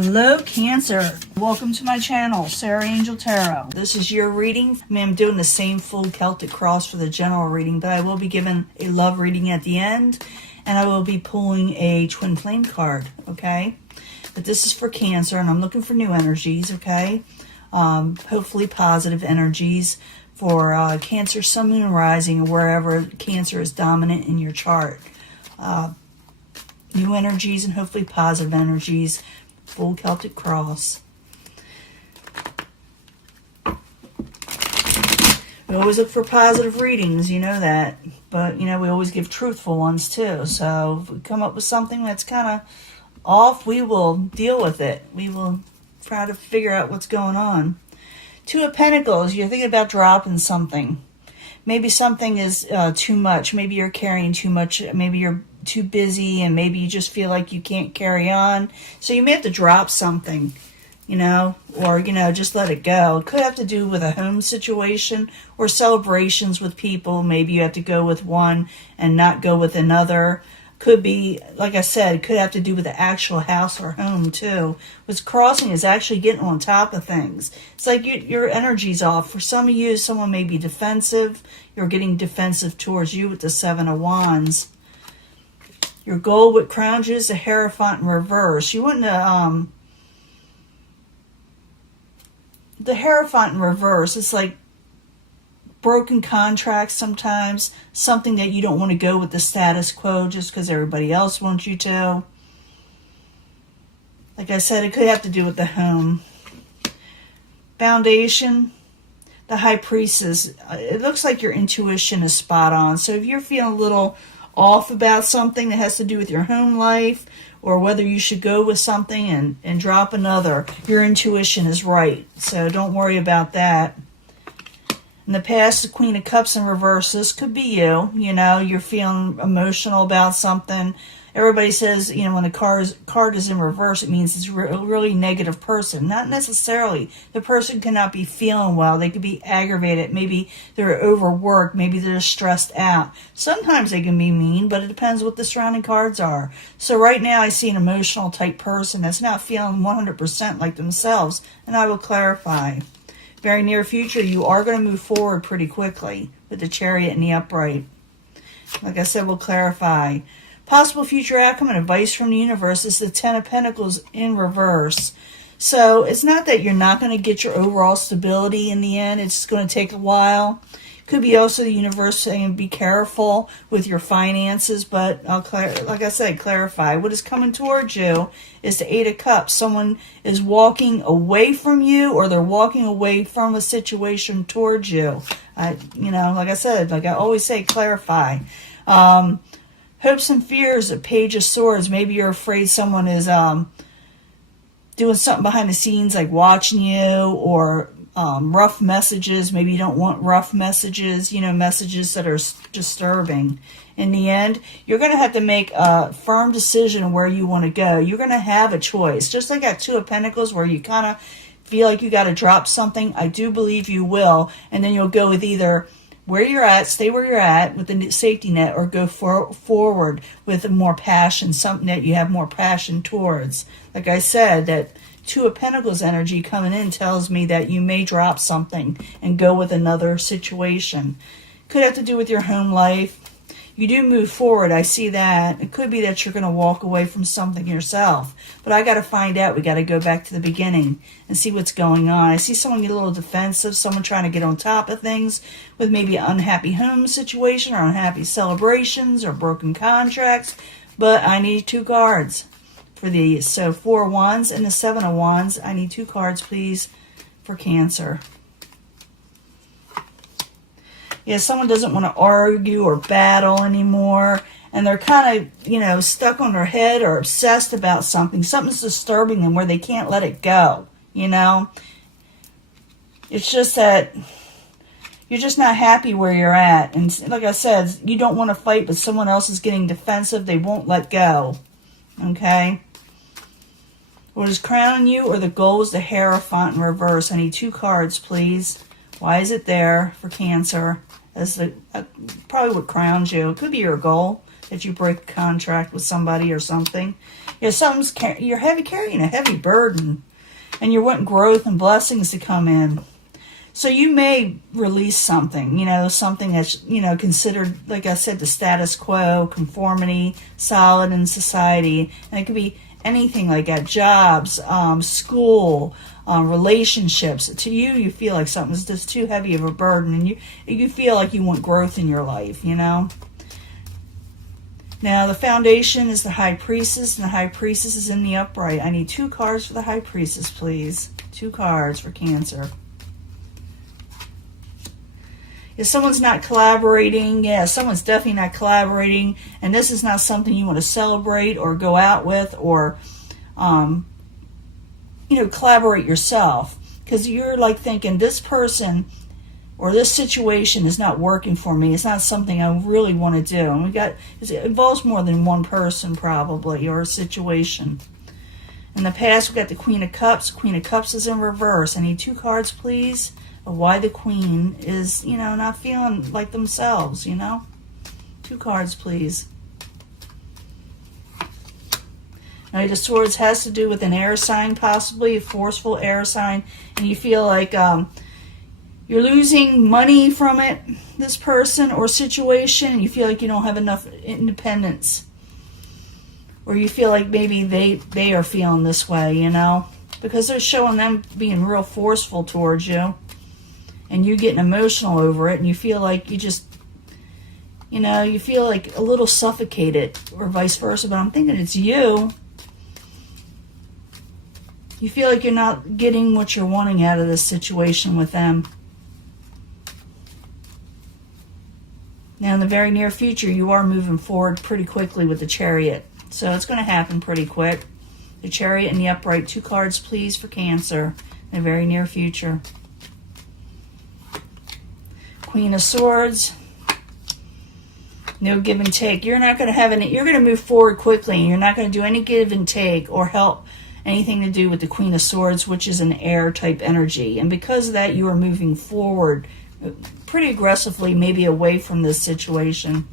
Hello Cancer, welcome to my channel, Sarah Angel Tarot. This is your reading. I'm doing the same full Celtic cross for the general reading, but I will be giving a love reading at the end, and I will be pulling a twin flame card, okay? But this is for Cancer, and I'm looking for new energies, okay? Hopefully positive energies for Cancer, Sun, Moon, and Rising, or wherever Cancer is dominant in your chart. New energies and hopefully positive energies. Full Celtic cross. We always look for positive readings, you know that. But, you know, we always give truthful ones too. So if we come up with something that's kind of off, we will deal with it. We will try to figure out what's going on. Two of Pentacles, you're thinking about dropping something. Maybe something is too much. Maybe you're carrying too much. Maybe you're too busy and maybe you just feel like you can't carry on. So you may have to drop something, you know, or, you know, just let it go. It could have to do with a home situation or celebrations with people. Maybe you have to go with one and not go with another. Could be, like I said, it could have to do with the actual house or home too. What's crossing is actually getting on top of things. It's like your energy's off. For some of you, someone may be defensive. You're getting defensive towards you with the Seven of Wands. Your goal with crowns is the Hierophant in reverse. You wouldn't, the Hierophant in reverse, it's like broken contracts sometimes, something that you don't want to go with the status quo just because everybody else wants you to. Like I said, it could have to do with the home. Foundation, the High Priestess. It looks like your intuition is spot on. So if you're feeling a little off about something that has to do with your home life or whether you should go with something and drop another, your intuition is right. So don't worry about that. In the past, the Queen of Cups in reverse, this could be you. You know, you're feeling emotional about something. Everybody says, you know, when the card is in reverse, it means it's a really negative person. Not necessarily. The person cannot be feeling well. They could be aggravated. Maybe they're overworked. Maybe they're stressed out. Sometimes they can be mean, but it depends what the surrounding cards are. So right now I see an emotional type person that's not feeling 100% like themselves, and I will clarify. Very near future, you are going to move forward pretty quickly with the Chariot and the Upright. Like I said, we'll clarify. Possible future outcome and advice from the universe is the Ten of Pentacles in reverse. So it's not that you're not going to get your overall stability in the end. It's just going to take a while. Could be also the universe saying be careful with your finances, but like I said, clarify. What is coming towards you is the Eight of Cups. Someone is walking away from you or they're walking away from a situation towards you. You know, like I said, like I always say, clarify. Hopes and fears, a Page of Swords. Maybe you're afraid someone is doing something behind the scenes, like watching you, or rough messages. Maybe you don't want rough messages, you know, messages that are disturbing. In the end, you're going to have to make a firm decision where you want to go. You're going to have a choice. Just like that Two of Pentacles where you kind of feel like you got to drop something, I do believe you will. And then you'll go with either where you're at, stay where you're at with the safety net, or go forward with more passion, something that you have more passion towards. Like I said, that Two of Pentacles energy coming in tells me that you may drop something and go with another situation. Could have to do with your home life. You do move forward, I see that. It could be that you're going to walk away from something yourself. But I got to find out. We got to go back to the beginning and see what's going on. I see someone get a little defensive, someone trying to get on top of things with maybe an unhappy home situation or unhappy celebrations or broken contracts. But I need two cards for these. So Four of Wands and the Seven of Wands. I need two cards, please, for Cancer. Yeah, someone doesn't want to argue or battle anymore, and they're kind of, you know, stuck on their head or obsessed about something. Something's disturbing them where they can't let it go, you know. It's just that you're just not happy where you're at. And like I said, you don't want to fight, but someone else is getting defensive. They won't let go, okay? What is crowning you, or the goal is the Hierophant in reverse? I need two cards, please. Why is it there for Cancer? As probably what crowns you. It could be your goal. that you break a contract with somebody or something. You know, you're carrying a heavy burden, and you're wanting growth and blessings to come in. So you may release something, you know, something that's, you know, considered, like I said, the status quo, conformity, solid in society. And it could be anything like that, jobs, school, relationships. To you, you feel like something's just too heavy of a burden, and you feel like you want growth in your life, you know. Now, the foundation is the High Priestess, and the High Priestess is in the upright. I need 2 cards for the High Priestess, please. 2 cards for Cancer. If someone's not collaborating, yeah, someone's definitely not collaborating, and this is not something you want to celebrate or go out with or, you know, collaborate yourself. Because you're like thinking, this person or this situation is not working for me. It's not something I really want to do. And it involves more than one person probably, or a situation. In the past, we got the Queen of Cups. Queen of Cups is in reverse. I need 2 cards, please, of why the Queen is, you know, not feeling like themselves, you know. 2 cards, please. Knight of Swords has to do with an air sign, possibly a forceful air sign, and you feel like you're losing money from it, this person or situation, and you feel like you don't have enough independence. Or you feel like maybe they are feeling this way, you know, because they're showing them being real forceful towards you, and you getting emotional over it, and you feel like you just, you know, you feel like a little suffocated, or vice versa. But I'm thinking it's you. You feel like you're not getting what you're wanting out of this situation with them. Now, in the very near future, you are moving forward pretty quickly with the Chariot. So it's going to happen pretty quick. The Chariot and the upright. 2 cards, please, for Cancer in the very near future. Queen of Swords. No give and take. You're not going to have any. You're going to move forward quickly, and you're not going to do any give and take or help anything to do with the Queen of Swords, which is an air type energy. And because of that, you are moving forward pretty aggressively, maybe away from this situation,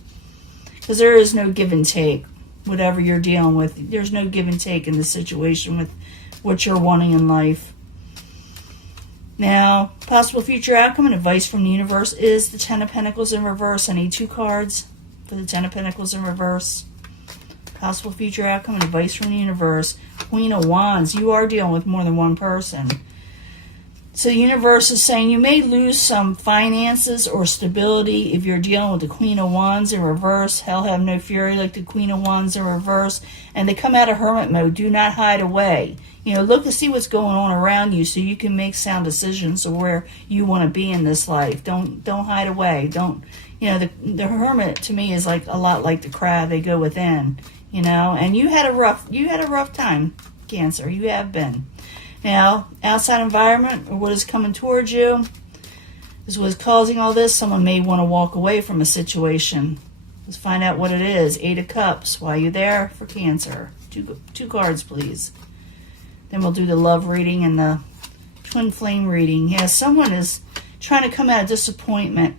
because there is no give and take. Whatever you're dealing with, there's no give and take in this situation with what you're wanting in life. Now, possible future outcome and advice from the universe is the 10 of Pentacles in reverse. I need 2 cards for the 10 of Pentacles in reverse. Possible future outcome and advice from the universe. Queen of Wands. You are dealing with more than one person. So the universe is saying you may lose some finances or stability if you're dealing with the Queen of Wands in reverse. Hell have no fury like the Queen of Wands in reverse. And they come out of hermit mode. Do not hide away. You know, look to see what's going on around you so you can make sound decisions of where you want to be in this life. Don't hide away. Don't, you know, the hermit to me is like a lot like the crab. They go within, you know. And you had a rough time, Cancer. You have been. Now, outside environment, or what is coming towards you, is what is causing all this. Someone may want to walk away from a situation. Let's find out what it is. 8 of Cups. Why are you there for Cancer? 2 cards, please. Then we'll do the love reading and the twin flame reading. Yeah, someone is trying to come out of disappointment.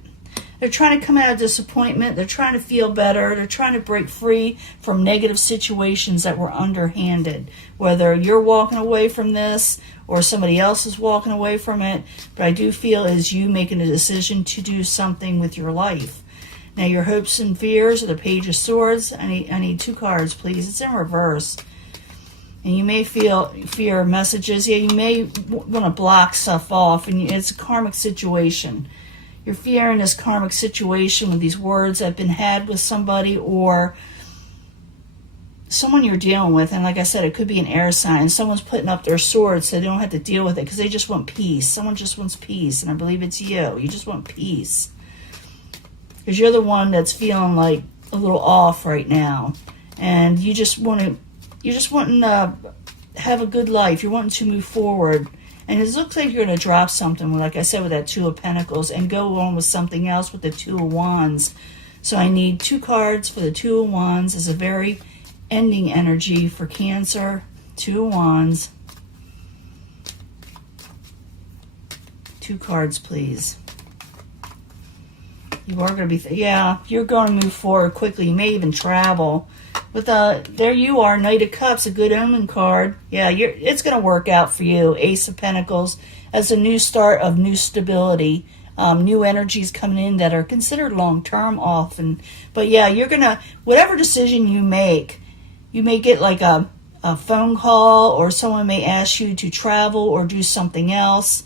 They're trying to come out of disappointment. They're trying to feel better. They're trying to break free from negative situations that were underhanded. Whether you're walking away from this or somebody else is walking away from it. But I do feel is you making a decision to do something with your life. Now, your hopes and fears are the Page of Swords. I need 2 cards, please. It's in reverse. And you may feel fear messages. Yeah, you may want to block stuff off. And it's a karmic situation. You're fearing this karmic situation with these words that have been had with somebody or someone you're dealing with. And like I said, it could be an air sign. Someone's putting up their sword so they don't have to deal with it because they just want peace. Someone just wants peace, and I believe it's you. You just want peace. Because you're the one that's feeling like a little off right now. And you're just wanting to have a good life. You're wanting to move forward. And it looks like you're going to drop something, like I said, with that 2 of Pentacles and go on with something else with the 2 of Wands. So I need 2 cards for the 2 of Wands. It's a very ending energy for Cancer. 2 of Wands. 2 cards, please. You are going to be, yeah, you're going to move forward quickly. You may even travel. But there you are, Knight of Cups, a good omen card. Yeah, it's going to work out for you. Ace of Pentacles as a new start of new stability. New energies coming in that are considered long-term often. But yeah, you're going to, whatever decision you may get like a phone call, or someone may ask you to travel or do something else.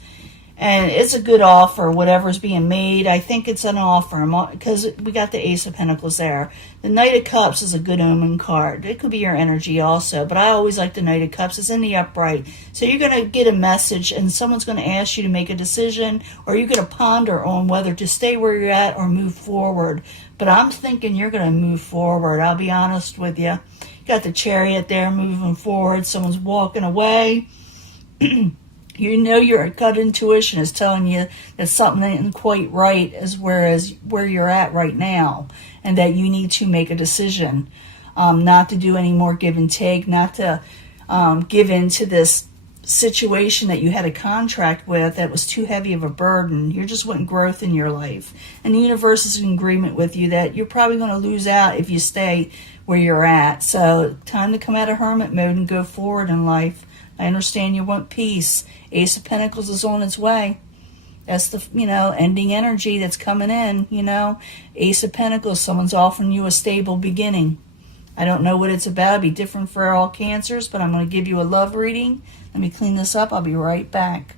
And it's a good offer, whatever's being made. I think it's an offer because we got the Ace of Pentacles there. The Knight of Cups is a good omen card. It could be your energy also, but I always like the Knight of Cups. It's in the upright. So you're going to get a message, and someone's going to ask you to make a decision, or you're going to ponder on whether to stay where you're at or move forward. But I'm thinking you're going to move forward. I'll be honest with you. Got the Chariot there moving forward. Someone's walking away. You know your gut intuition is telling you that something isn't quite right as where you're at right now, and that you need to make a decision, not to do any more give and take, not to give in to this situation that you had a contract with that was too heavy of a burden. You're just wanting growth in your life. And the universe is in agreement with you that you're probably going to lose out if you stay where you're at. So time to come out of hermit mode and go forward in life. I understand you want peace. Ace of Pentacles is on its way. That's the, ending energy that's coming in, Ace of Pentacles, someone's offering you a stable beginning. I don't know what it's about. It'll be different for all Cancers, but I'm going to give you a love reading. Let me clean this up. I'll be right back.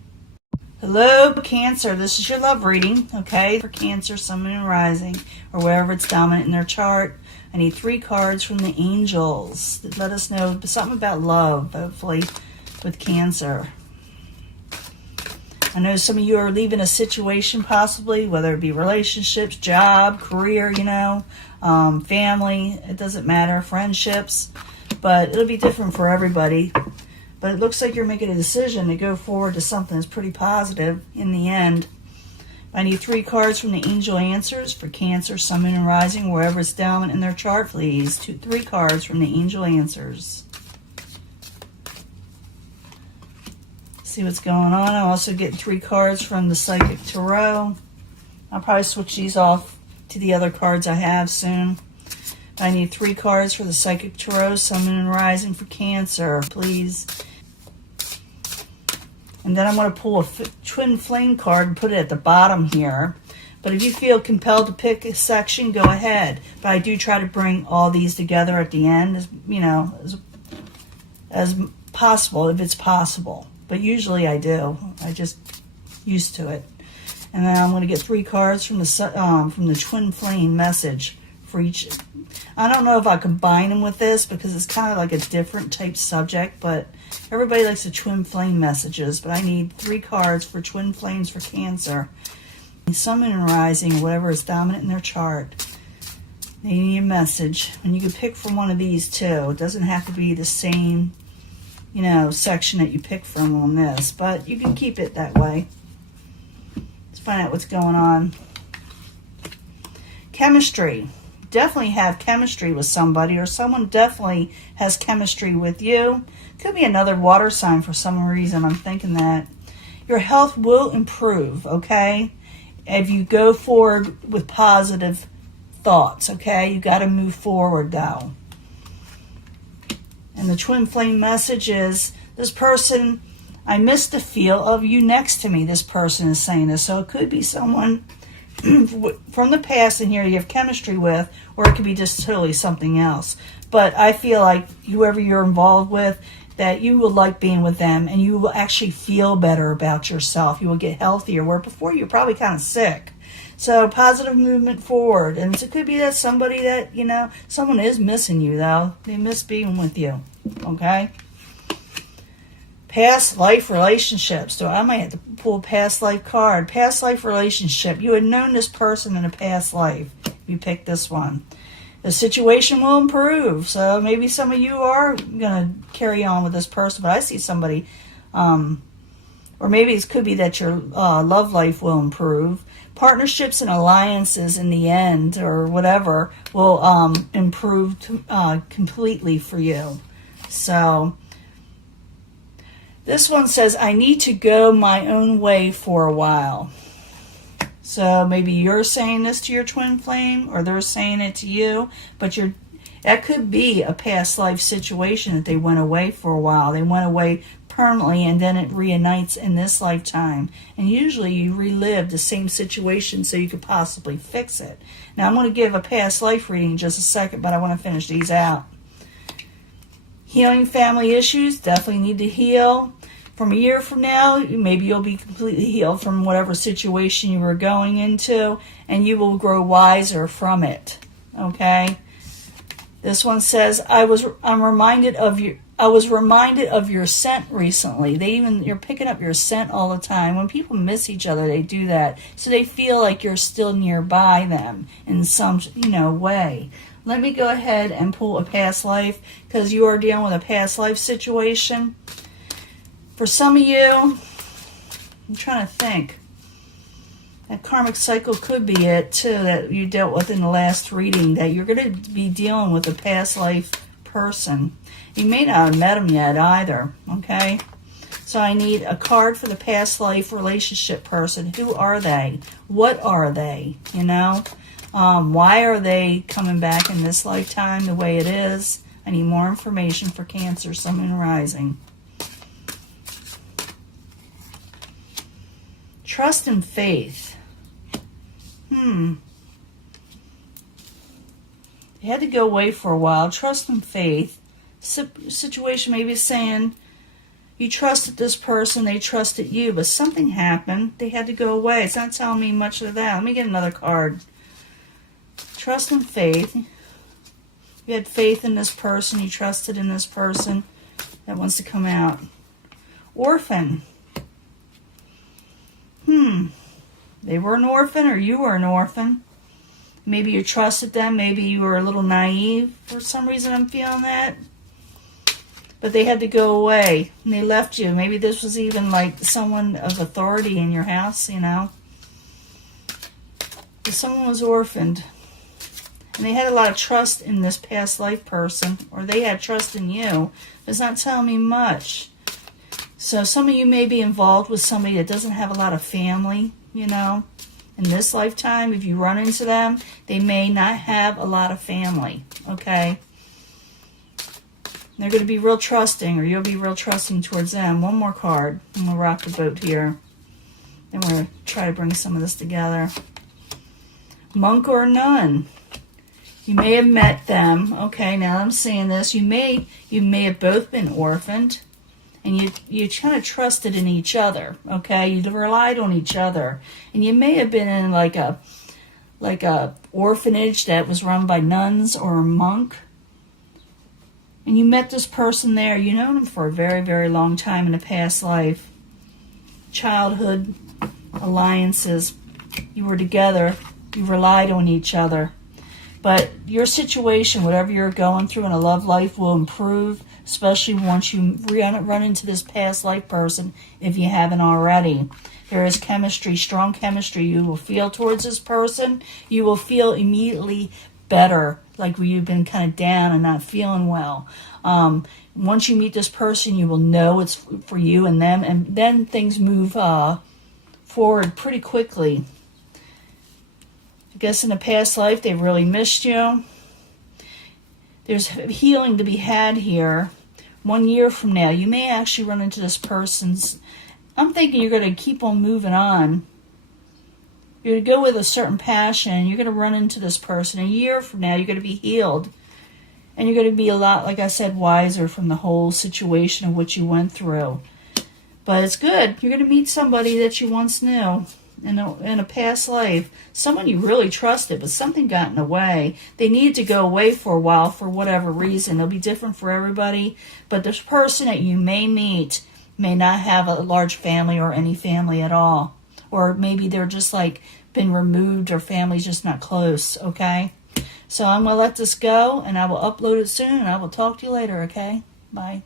Hello, Cancer. This is your love reading, okay? For Cancer, Sun, Moon, and Rising, or wherever it's dominant in their chart. I need 3 cards from the angels that let us know something about love, hopefully, with Cancer. I know some of you are leaving a situation possibly, whether it be relationships, job, career, family. It doesn't matter, friendships. But it'll be different for everybody. But it looks like you're making a decision to go forward to something that's pretty positive in the end. I need 3 cards from the angel answers for Cancer, Sun, Moon, and Rising, wherever it's dominant in their chart, please. 3 cards from the angel answers. See what's going on. I'm also getting 3 cards from the Psychic Tarot. I'll probably switch these off to the other cards I have soon. I need 3 cards for the Psychic Tarot, Sun, Moon, and Rising for Cancer, please. And then I'm going to pull a Twin Flame card and put it at the bottom here. But if you feel compelled to pick a section, go ahead. But I do try to bring all these together at the end, as possible, if it's possible. But usually I do. I just used to it. And then I'm going to get 3 cards from the Twin Flame message for each. I don't know if I combine them with this because it's kind of like a different type subject, but everybody likes the Twin Flame messages. But I need 3 cards for Twin Flames for Cancer. Sun, Moon, and Rising, whatever is dominant in their chart. They need a message. And you can pick from one of these too. It doesn't have to be the same section that you pick from on this, but you can keep it that way. Let's find out what's going on. Chemistry. Definitely have chemistry with somebody, or someone definitely has chemistry with you. Could be another water sign for some reason. I'm thinking that. Your health will improve, okay? If you go forward with positive thoughts, okay? You got to move forward, though. And the Twin Flame message is, this person, I miss the feel of you next to me. This person is saying this. So it could be someone from the past in here you have chemistry with, or it could be just totally something else. But I feel like whoever you're involved with, that you will like being with them, and you will actually feel better about yourself. You will get healthier, where before you're probably kind of sick. So positive movement forward. And it could be that somebody that, someone is missing you, though. They miss being with you. Okay? Past life relationships. So I might have to pull a past life card. Past life relationship. You had known this person in a past life. You picked this one. The situation will improve. So maybe some of you are going to carry on with this person. But I see somebody, or maybe it could be that your love life will improve. Partnerships and alliances in the end, or whatever, will improve completely for you. So this one says, I need to go my own way for a while. So maybe you're saying this to your twin flame, or they're saying it to you, but that could be a past life situation that they went away for a while. They went away permanently, and then it reunites in this lifetime. And usually you relive the same situation so you could possibly fix it. Now I'm going to give a past life reading in just a second, but I want to finish these out. Healing family issues, definitely need to heal. From a year from now, maybe you'll be completely healed from whatever situation you were going into, and you will grow wiser from it. Okay? This one says, I was reminded of your scent recently. You're picking up your scent all the time. When people miss each other, they do that. So they feel like you're still nearby them in some, way. Let me go ahead and pull a past life, because you are dealing with a past life situation. For some of you, I'm trying to think. That karmic cycle could be it, too, that you dealt with in the last reading, that you're going to be dealing with a past life person. You may not have met them yet either, okay? So I need a card for the past life relationship person. Who are they? What are they, Why are they coming back in this lifetime the way it is? I need more information for Cancer, Sun, and Rising. Trust and faith. They had to go away for a while. Trust and faith. Situation maybe saying you trusted this person, they trusted you, but something happened. They had to go away. It's not telling me much of that. Let me get another card. Trust and faith. You had faith in this person. You trusted in this person. That wants to come out. Orphan. They were an orphan, or you were an orphan. Maybe you trusted them. Maybe you were a little naive. For some reason, I'm feeling that. But they had to go away, and they left you. Maybe this was even like someone of authority in your house, But someone was orphaned. And they had a lot of trust in this past life person, or they had trust in you. It's not telling me much. So some of you may be involved with somebody that doesn't have a lot of family, In this lifetime, if you run into them, they may not have a lot of family, okay? They're going to be real trusting, or you'll be real trusting towards them. One more card. I'm going to rock the boat here. Then we're going to try to bring some of this together. Monk or nun. You may have met them. Okay, now I'm saying this. You may have both been orphaned. And you kind of trusted in each other, okay? You relied on each other. And you may have been in like a orphanage that was run by nuns or a monk. And you met this person there. You know them for a very, very long time in a past life. Childhood alliances. You were together. You relied on each other. But your situation, whatever you're going through in a love life, will improve, especially once you run into this past life person, if you haven't already. There is chemistry, strong chemistry you will feel towards this person. You will feel immediately better, like when you've been kind of down and not feeling well. Once you meet this person, you will know it's for you and them, and then things move forward pretty quickly. I guess in the past life, they really missed you. There's healing to be had here. 1 year from now, you may actually run into this person's... I'm thinking you're going to keep on moving on. You're going to go with a certain passion. You're going to run into this person. A year from now, you're going to be healed. And you're going to be a lot, like I said, wiser from the whole situation of what you went through. But it's good. You're going to meet somebody that you once knew. In a past life, someone you really trusted, but something got in the way. They needed to go away for a while for whatever reason. It'll be different for everybody, but this person that you may meet may not have a large family or any family at all. Or maybe they're just like been removed, or family's just not close, okay? So I'm going to let this go, and I will upload it soon, and I will talk to you later, okay? Bye.